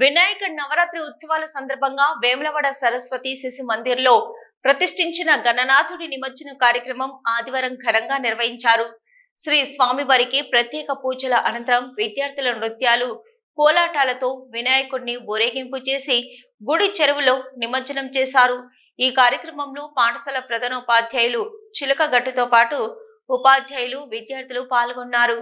వినాయక నవరాత్రి ఉత్సవాల సందర్భంగా వేములవాడ సరస్వతి శిశు మందిర్లో ప్రతిష్ఠించిన గణనాథుడి నిమజ్జన కార్యక్రమం ఆదివారం ఘనంగా నిర్వహించారు. శ్రీ స్వామివారికి ప్రత్యేక పూజల అనంతరం విద్యార్థుల నృత్యాలు కోలాటాలతో వినాయకుడిని ఊరేగింపు చేసి గుడి చెరువులో నిమజ్జనం చేశారు. ఈ కార్యక్రమంలో పాఠశాల ప్రధానోపాధ్యాయులు చిలకగట్టుతో పాటు ఉపాధ్యాయులు విద్యార్థులు పాల్గొన్నారు.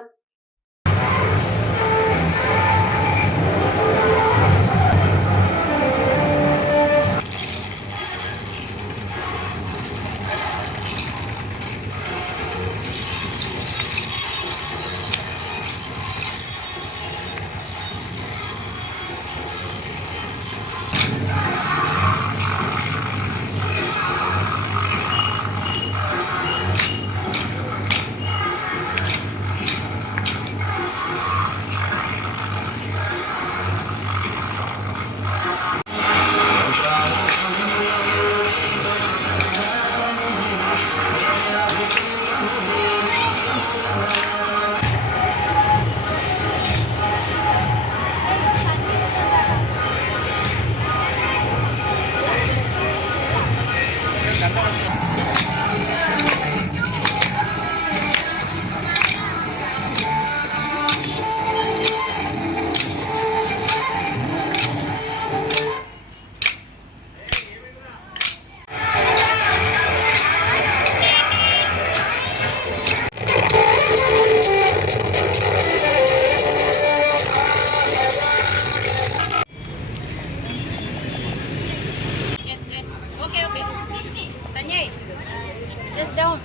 Just down.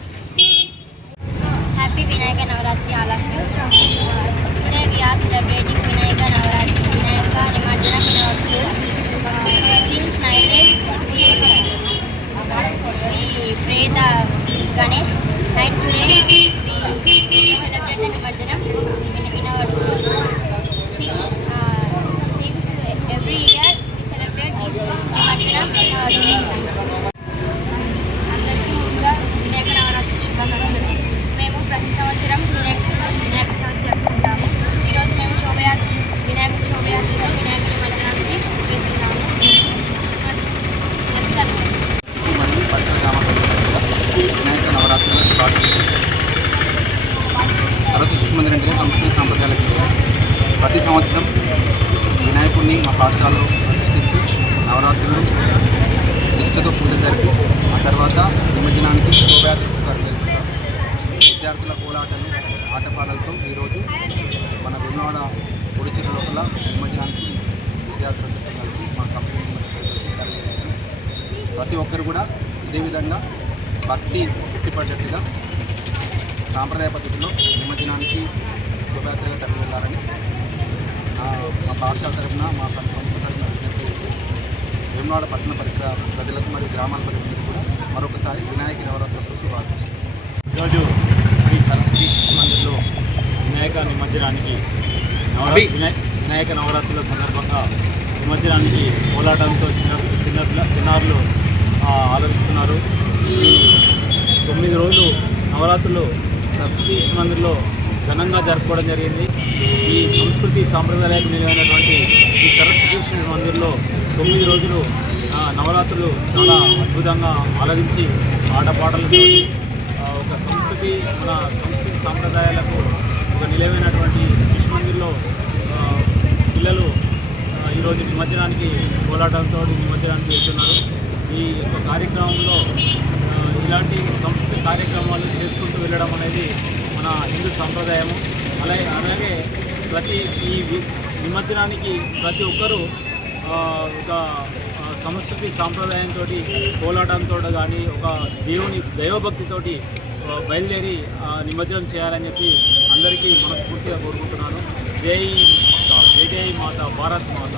Happy Vinayaka Navaratri all of you. Uh, today we are celebrating Vinayaka Navaratri, Vinayaka Nimarjanam in our school. Uh, since 9 days we, we pray the Ganesh and today we, we celebrate the Saraswati శిశు మందిరం అంటే సంస్కృతి సాంప్రదాయాలకు ప్రతి సంవత్సరం వినాయకుడిని మా పాఠశాలలో ప్రతిష్ఠించి నవరాత్రులు నిష్ఠతో పూజ జరిపి ఆ తర్వాత నిమజ్జనానికి శోభయాత్ర విద్యార్థుల కోలాటలు ఆటపాటలతో ఈరోజు మన విన్నవాడ పొడిచెరు లోపల నిమజ్జనానికి విద్యార్థులతో కలిసి మా కంపెనీ ప్రతి ఒక్కరు కూడా ఇదే విధంగా భక్తి పుట్టిపడ్డట్టుగా సాంప్రదాయ పద్ధతిలో నిమజ్జనానికి శోభయాత్రగా తరలి వెళ్ళాలని నా మా పాఠశాల తరఫున మా సంస్థ తరఫున విజ్ఞప్తి చేస్తూ వేమనాడ పట్టణ పరిసర ప్రజలకు మరియు గ్రామాల ప్రజలకు కూడా మరొకసారి వినాయక నవరాత్రోత్సవ శుభాకాంక్షలు. ఈరోజు శ్రీ సరస్వతి శిశు మందిర్లో వినాయక నిమజ్జనానికి వినాయక నవరాత్రుల సందర్భంగా నిమజ్జనానికి పోలాటంతో చిన్న చిన్న చిన్నారులు ఆలోచిస్తున్నారు ఈ తొమ్మిది రోజులు నవరాత్రులు సరస్వతి మందిర్లో ఘనంగా జరుపుకోవడం జరిగింది. ఈ సంస్కృతి సాంప్రదాయాలకు నిలవైనటువంటి ఈ సరస్వతి మందిర్లో తొమ్మిది రోజులు నవరాత్రులు చాలా అద్భుతంగా ఆలరించి ఆటపాటలతో ఒక సంస్కృతి మన సంస్కృతి సాంప్రదాయాలకు ఒక నిలవైనటువంటి శిశు మందిర్లో పిల్లలు ఈరోజు నిమజ్జనానికి పోరాటంతో నిమజ్జనానికి వెళ్తున్నారు. ఈ యొక్క కార్యక్రమంలో ఇలాంటి సంస్కృతి కార్యక్రమాలు చేసుకుంటూ వెళ్ళడం అనేది మన హిందూ సాంప్రదాయము. అలాగే అలాగే ప్రతి ఈ నిమజ్జనానికి ప్రతి ఒక్కరూ ఒక సంస్కృతి సాంప్రదాయంతో పోలాటంతో కానీ ఒక దేవుని దైవభక్తితోటి బయలుదేరి నిమజ్జనం చేయాలని చెప్పి అందరికీ మనస్ఫూర్తిగా కోరుకుంటున్నాను. జై మాత జై జై మాత భారత్ మాత.